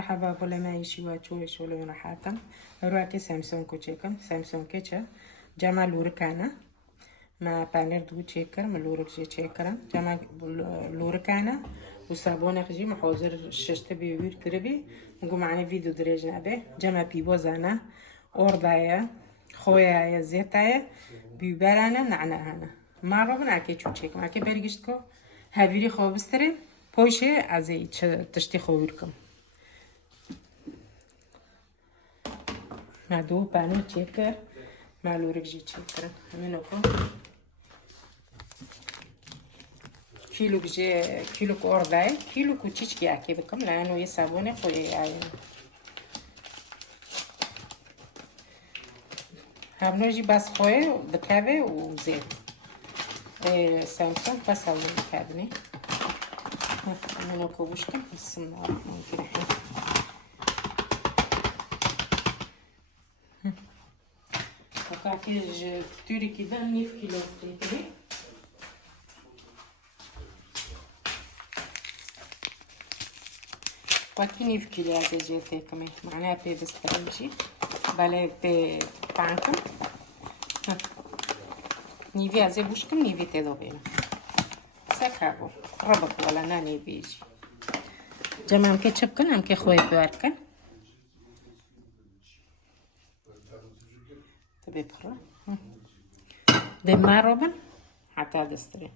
مرحبا بولا معيشي واتشوي شولونا حاتم رواكي سامسون كوتشيكم سامسون كيتشا جمع لوركانا مع بانير دو تشيكر من لورك جي تشيكرا جمع لوركانا وصابونة خجي محوزر الششت بيوير كربي نقوم معنا فيديو دريجنا به جمع بيبوزانا اوردايا خويا زيتايا بيبارانا نعناهانا ما روبنا عكي تشوتشيك معكي برگشتكو هاویری خواه بستریم پوشه از ای تشتی خواه کم ما دو پانو چیکر مالورک جی چیکر همین اکو کیلو کوردای کیلو کوچیچ کی اکی بکم لانو یه صابونه خوی آیم همونجی بس خوی دکاوه و زیت سامسون بس اول دکاونی من اكو بشكل بسم الله الرحمن الرحيم وكاكي توري كده 9 كيلو تريتري وكي 9 كيلو هذا جيتي كمان معناها بي بسترنجي بالي بي بانكم نيفي هذا بشكل نيفي تدوبينا سكابو ربط ولا ناني بيجي جمع كاتشب كن هم كخوي باركن تبي بخرا ده ما روبن حتى دستري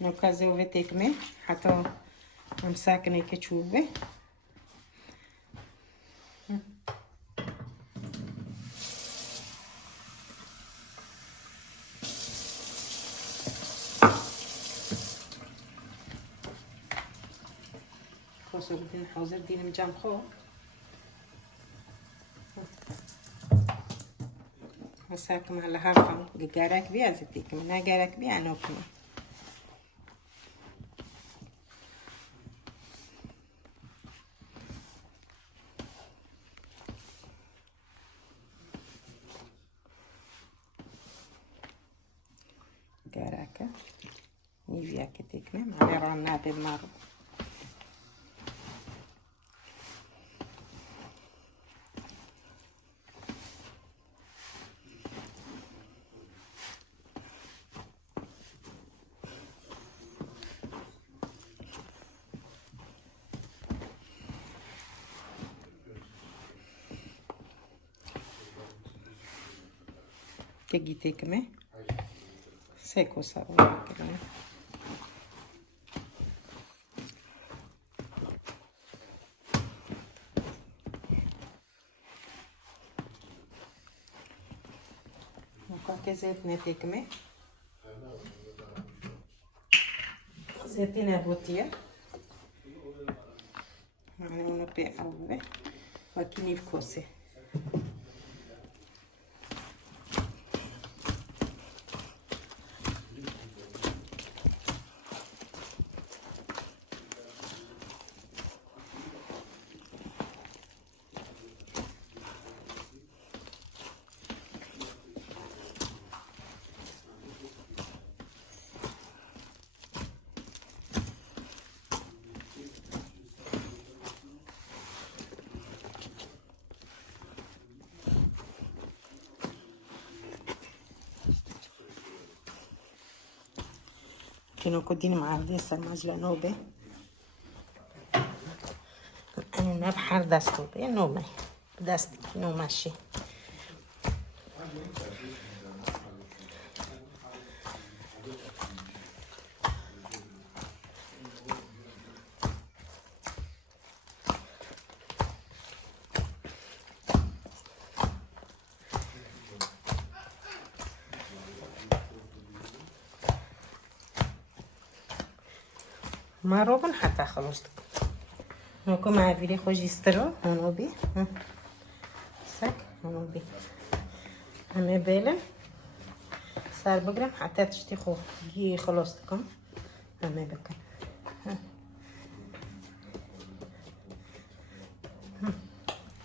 نوكازي وفيتيك مي حتى مساكني كتشوبي خاصو بدين حاضر دين مجام خو مساكم على هاكم جارك بيا زتيك من جارك بيا نوكم جارك نيفيا كتيك من على رانا بالمارو Tegite kme seko sabun kme زيت نتكمه زيتنا بوتيه يعني uno per ove وكيني في كوسه كانوا كودين مع لسه المجلة نوبة أنا نبحر دستو نومي دست نو ماشي ما روبن حتى خلصت نوكو مع فيلي خوش يسترو هونوبي سك هونوبي همه بيلن سار بقرم حتى تشتي خو جي خلصتكم همه بكن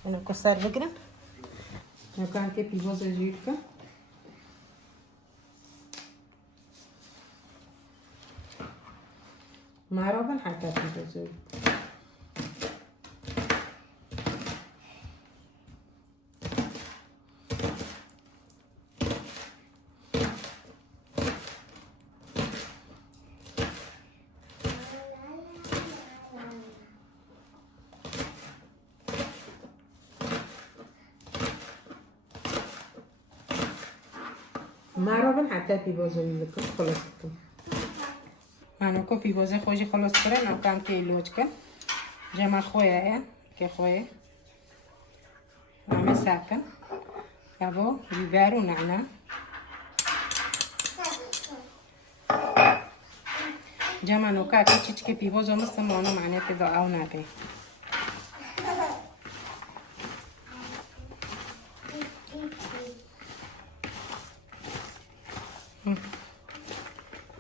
نوكو سار بقرم نوكو انتي بيبوز جيركا ما روبن حتى بيبوز ما روبن حتى بيبوزون لكم خلاص لكم أنا كو بيبوزة خوجي خلاص كرا نقام كي لوجكا جمع خويا كي خويا عم ساكن أبو بيبارو نعناع جمع نوكا كي كي بيبوزو مستمعنا معناته ذا أو نابي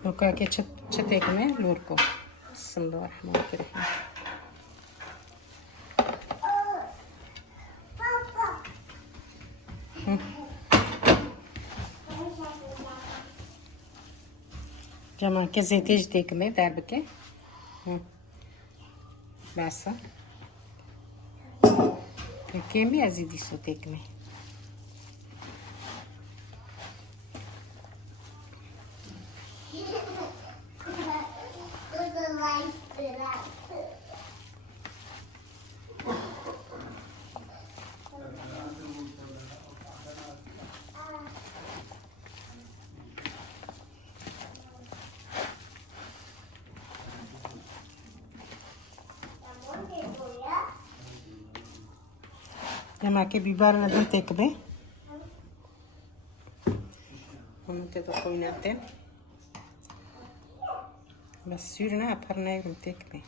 نوكا كي تشتيك مي لوركو بسم الله الرحمن الرحيم جمع كي زيتيج تيكمي داربكي بس كيمي ازيدي سو تيكمي جمع كي بيبار ندم تيكمي ممكن تقويناتين بس سيرنا أبرنا يوم تيكمي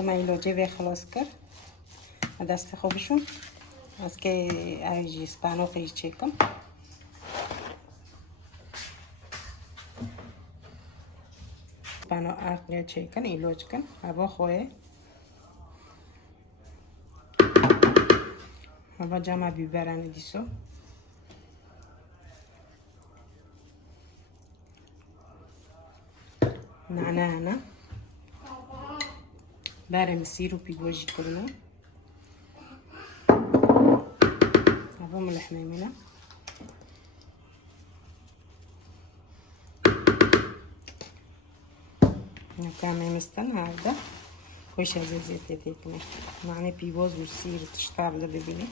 كما يلوجي في خلاص كر دست خوبشون از که ایجی سپانو خیلی چکم سپانو آرد چکن ایلوج کن ابا خواه ابا جمع بیبرن دیسو نعناع بارم سيرو بيجوجي كرنا ابو ملح ميمنه نكمل مستنى هذا وش زيت تيكنا معني بيبوز وسير تشتغل لبيبي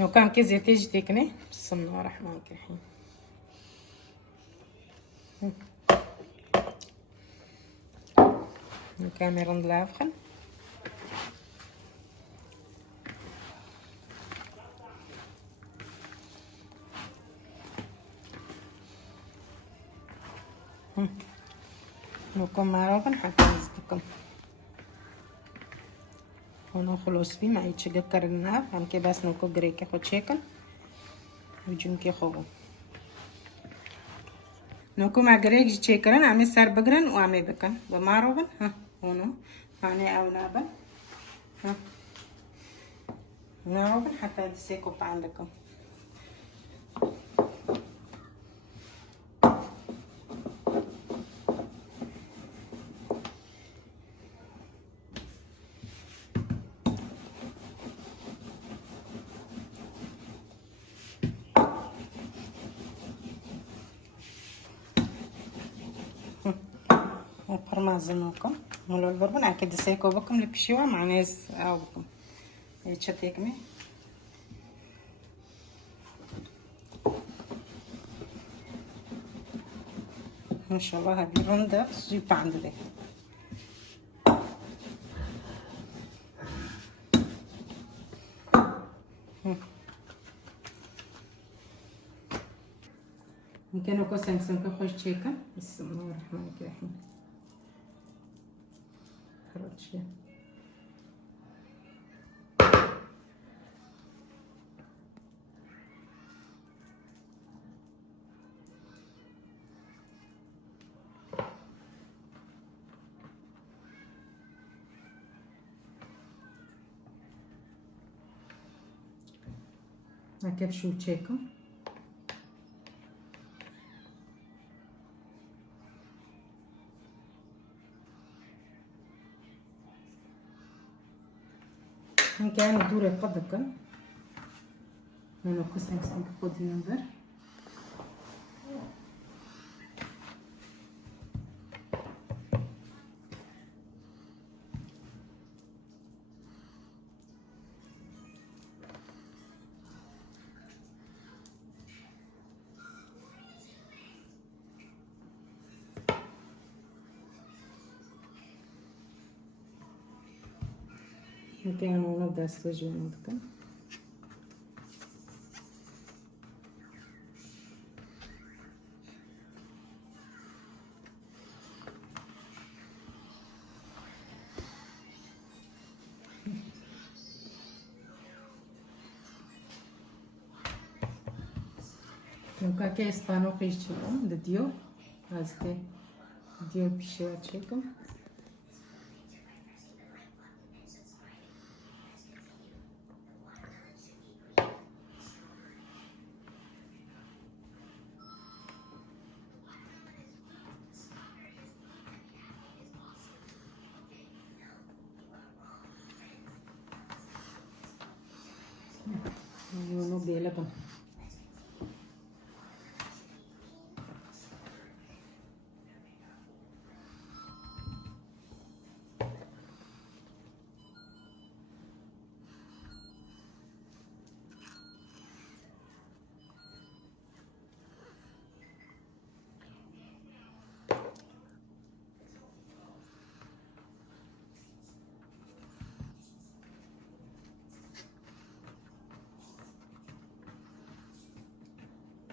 لو كان كذا تيجي تكني بسم الله الرحمن الرحيم الكاميرا نلافخن نكون معروفن حتى نزدكم هنا خلاص بي ما يتشجع كرنا هم كي بس نكو غريكي خو تشيكن وجون كي خو نكو مع غريك تشيكن عمي سر بغرن وعمي بكن بمعروفن ها هنا معني او نابن ها نعرفن حتى تسيكو عندكم برمازنوكم مولو البربن اكيد سيكو بكم لبشيوا مع ناس او بكم يتشتيكمي ان شاء الله هذه رنده زي عندي ممكن اكو سمسم كخوش تشيكن بسم الله الرحمن الرحيم خرجت هكب شو تشيكم كان دوري قدك من قسم قد نمبر كانوا نبدأ استجوان ودكا نوكا كي اسبانو قيشتكم ديو هازكي ديو بشيواتشيكم يونو بيلبن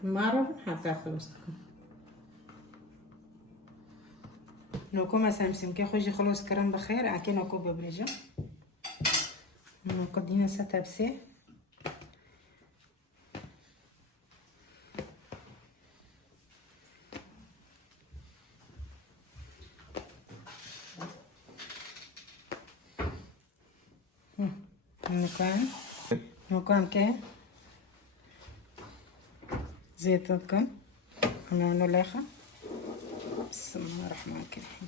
مرة حتى خلصتكم نوكو ما سامسم كي خوجي خلص كرم بخير عكي نوكو ببريجة نوكو دينا ستابسي نوكان كي زيت دكم نعملو لاخة بسم الله الرحمن الرحيم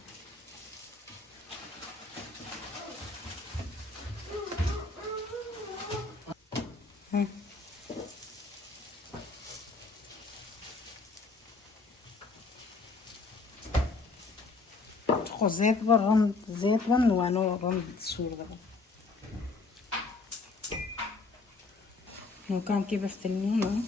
تخو زيت برم زيت بن وانو رم سور دبا نوكان كي بفتلمونو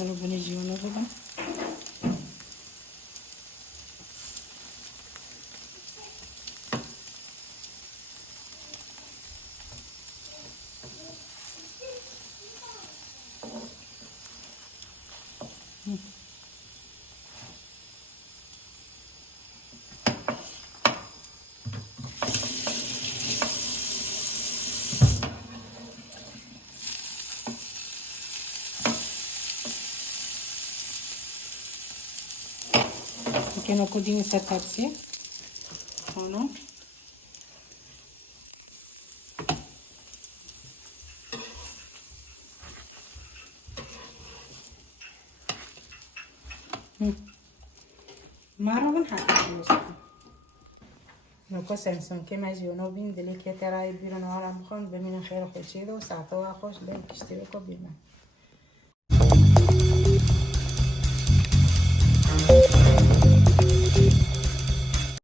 ولو بنجي ونضربه كانوا كودين ستابسي هنا مرة حتى خلصت نوكو سامسون كما جيونو بين دليك يتراي بيرو نهار مخون بمين خير خوشيدو ساعتو خوش لين تشتركوا بينا